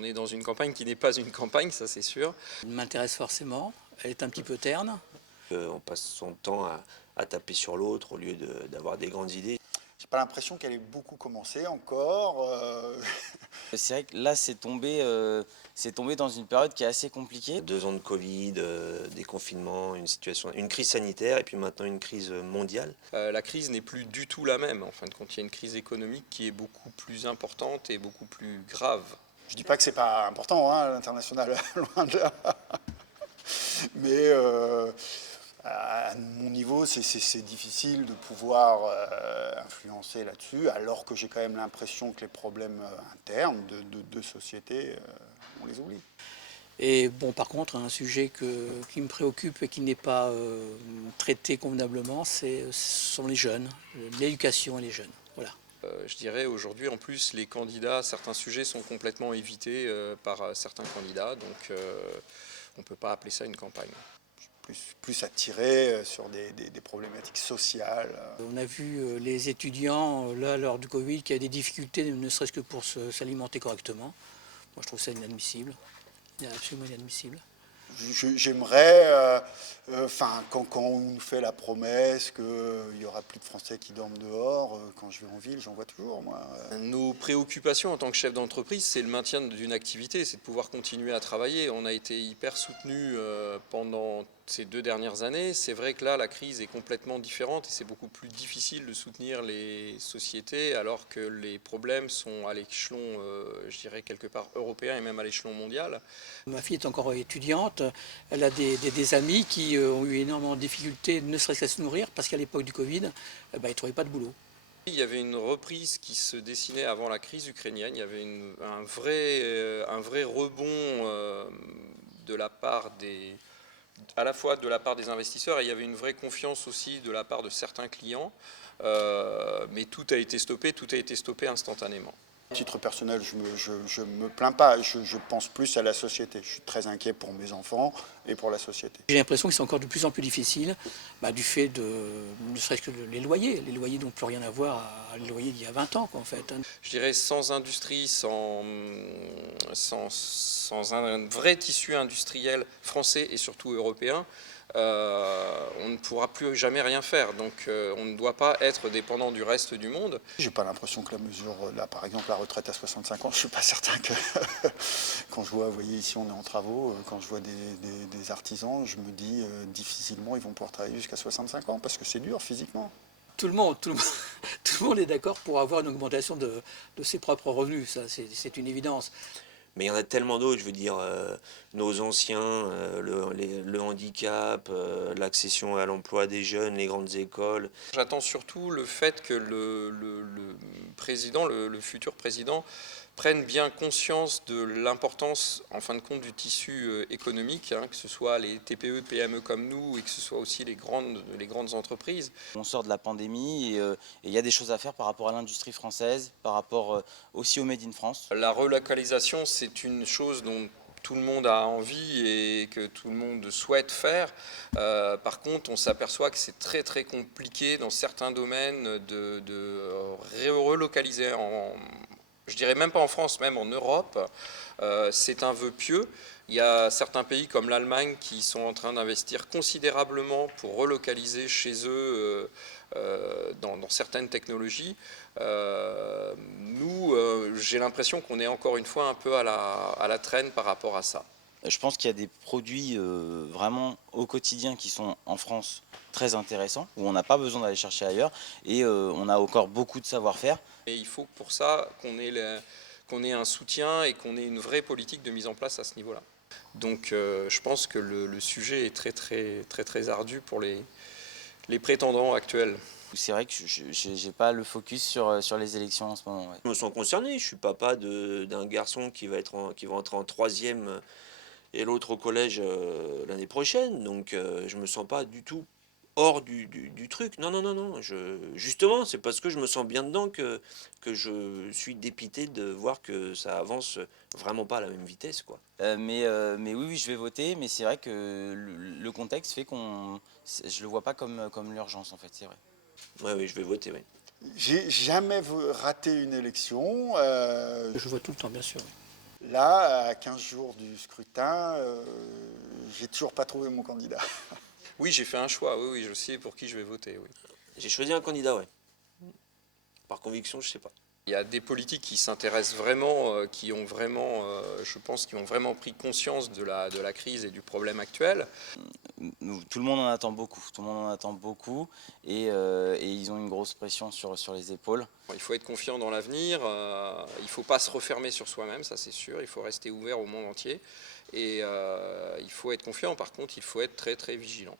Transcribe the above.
On est dans une campagne qui n'est pas une campagne, ça c'est sûr. Elle m'intéresse forcément, elle est un petit peu terne. On passe son temps à taper sur l'autre au lieu d'avoir des grandes idées. J'ai pas l'impression qu'elle ait beaucoup commencé encore. C'est vrai que là, c'est tombé dans une période qui est assez compliquée. 2 ans de Covid, des confinements, une crise sanitaire et puis maintenant une crise mondiale. La crise n'est plus du tout la même. En fin de compte, il y a une crise économique qui est beaucoup plus importante et beaucoup plus grave. Je dis pas que c'est pas important, hein, l'international, loin de là. Mais à mon niveau, c'est difficile de pouvoir influencer là-dessus, alors que j'ai quand même l'impression que les problèmes internes de société, on les oublie. Et bon, par contre, un sujet qui me préoccupe et qui n'est pas traité convenablement, ce sont les jeunes, l'éducation et les jeunes. Voilà. Je dirais aujourd'hui, en plus, les candidats, certains sujets sont complètement évités par certains candidats, donc on ne peut pas appeler ça une campagne. Plus attiré sur des problématiques sociales. On a vu les étudiants, là, lors du Covid, qui avaient des difficultés, ne serait-ce que pour s'alimenter correctement. Moi, je trouve ça inadmissible. Absolument inadmissible. J'aimerais, quand on nous fait la promesse qu'il n'y aura plus de Français qui dorment dehors, quand je vais en ville, j'en vois toujours, moi. Nos préoccupations en tant que chef d'entreprise, c'est le maintien d'une activité, c'est de pouvoir continuer à travailler. On a été hyper soutenus pendant ces 2 dernières années. C'est vrai que là, la crise est complètement différente et c'est beaucoup plus difficile de soutenir les sociétés alors que les problèmes sont à l'échelon, je dirais, quelque part européen et même à l'échelon mondial. Ma fille est encore étudiante, elle a des amis qui ont eu énormément de difficultés, ne serait-ce qu'à se nourrir, parce qu'à l'époque du Covid, ils ne trouvaient pas de boulot. Il y avait une reprise qui se dessinait avant la crise ukrainienne, il y avait un vrai rebond de la part à la fois de la part des investisseurs et il y avait une vraie confiance aussi de la part de certains clients, mais tout a été stoppé instantanément. À titre personnel, je me plains pas, je pense plus à la société. Je suis très inquiet pour mes enfants et pour la société. J'ai l'impression que c'est encore de plus en plus difficile, du fait ne serait-ce que les loyers. Les loyers n'ont plus rien à voir à les loyers d'il y a 20 ans, en fait. Je dirais sans industrie, sans un vrai tissu industriel français et surtout européen, on ne pourra plus jamais rien faire. Donc on ne doit pas être dépendant du reste du monde. J'ai pas l'impression que la mesure, là par exemple la retraite à 65 ans, je suis pas certain que quand je vois, vous voyez ici on est en travaux, quand je vois des artisans, je me dis difficilement ils vont pouvoir travailler jusqu'à 65 ans parce que c'est dur physiquement. Tout le monde est d'accord pour avoir une augmentation de ses propres revenus, ça c'est une évidence. Mais il y en a tellement d'autres, je veux dire, nos anciens, le handicap, l'accession à l'emploi des jeunes, les grandes écoles. J'attends surtout le fait que le président, le futur président, prenne bien conscience de l'importance, en fin de compte, du tissu économique, que ce soit les TPE, PME comme nous et que ce soit aussi les grandes entreprises. On sort de la pandémie et il y a des choses à faire par rapport à l'industrie française, par rapport aussi au Made in France. La relocalisation, c'est une chose dont tout le monde a envie et que tout le monde souhaite faire. Par contre, on s'aperçoit que c'est très très compliqué dans certains domaines de relocaliser je dirais même pas en France, même en Europe. C'est un vœu pieux. Il y a certains pays comme l'Allemagne qui sont en train d'investir considérablement pour relocaliser chez eux dans certaines technologies. Nous, j'ai l'impression qu'on est encore une fois un peu à la traîne par rapport à ça. Je pense qu'il y a des produits vraiment au quotidien qui sont en France très intéressants, où on n'a pas besoin d'aller chercher ailleurs et on a encore beaucoup de savoir-faire. Et il faut pour ça qu'on ait un soutien et qu'on ait une vraie politique de mise en place à ce niveau-là. Donc je pense que le sujet est très très très très ardu pour les prétendants actuels. C'est vrai que je n'ai pas le focus sur les élections en ce moment. Ouais. Je me sens concerné, je suis papa d'un garçon qui va entrer en 3e et l'autre au collège l'année prochaine, donc je me sens pas du tout hors du truc. Non. Justement, c'est parce que je me sens bien dedans que je suis dépité de voir que ça avance vraiment pas à la même vitesse, quoi. Mais oui, je vais voter, mais c'est vrai que le contexte fait je le vois pas comme l'urgence, en fait, c'est vrai. Oui, je vais voter, oui. J'ai jamais raté une élection. Je vois tout le temps, bien sûr. Là, à 15 jours du scrutin, j'ai toujours pas trouvé mon candidat. Oui, j'ai fait un choix, oui, je sais pour qui je vais voter, oui. J'ai choisi un candidat, ouais. Par conviction, je sais pas. Il y a des politiques qui s'intéressent vraiment, qui ont vraiment, je pense, qui ont vraiment pris conscience de la crise et du problème actuel. Tout le monde en attend beaucoup, tout le monde en attend beaucoup et ils ont une grosse pression sur les épaules. Il faut être confiant dans l'avenir, il ne faut pas se refermer sur soi-même, ça c'est sûr, il faut rester ouvert au monde entier et il faut être confiant, par contre il faut être très très vigilant.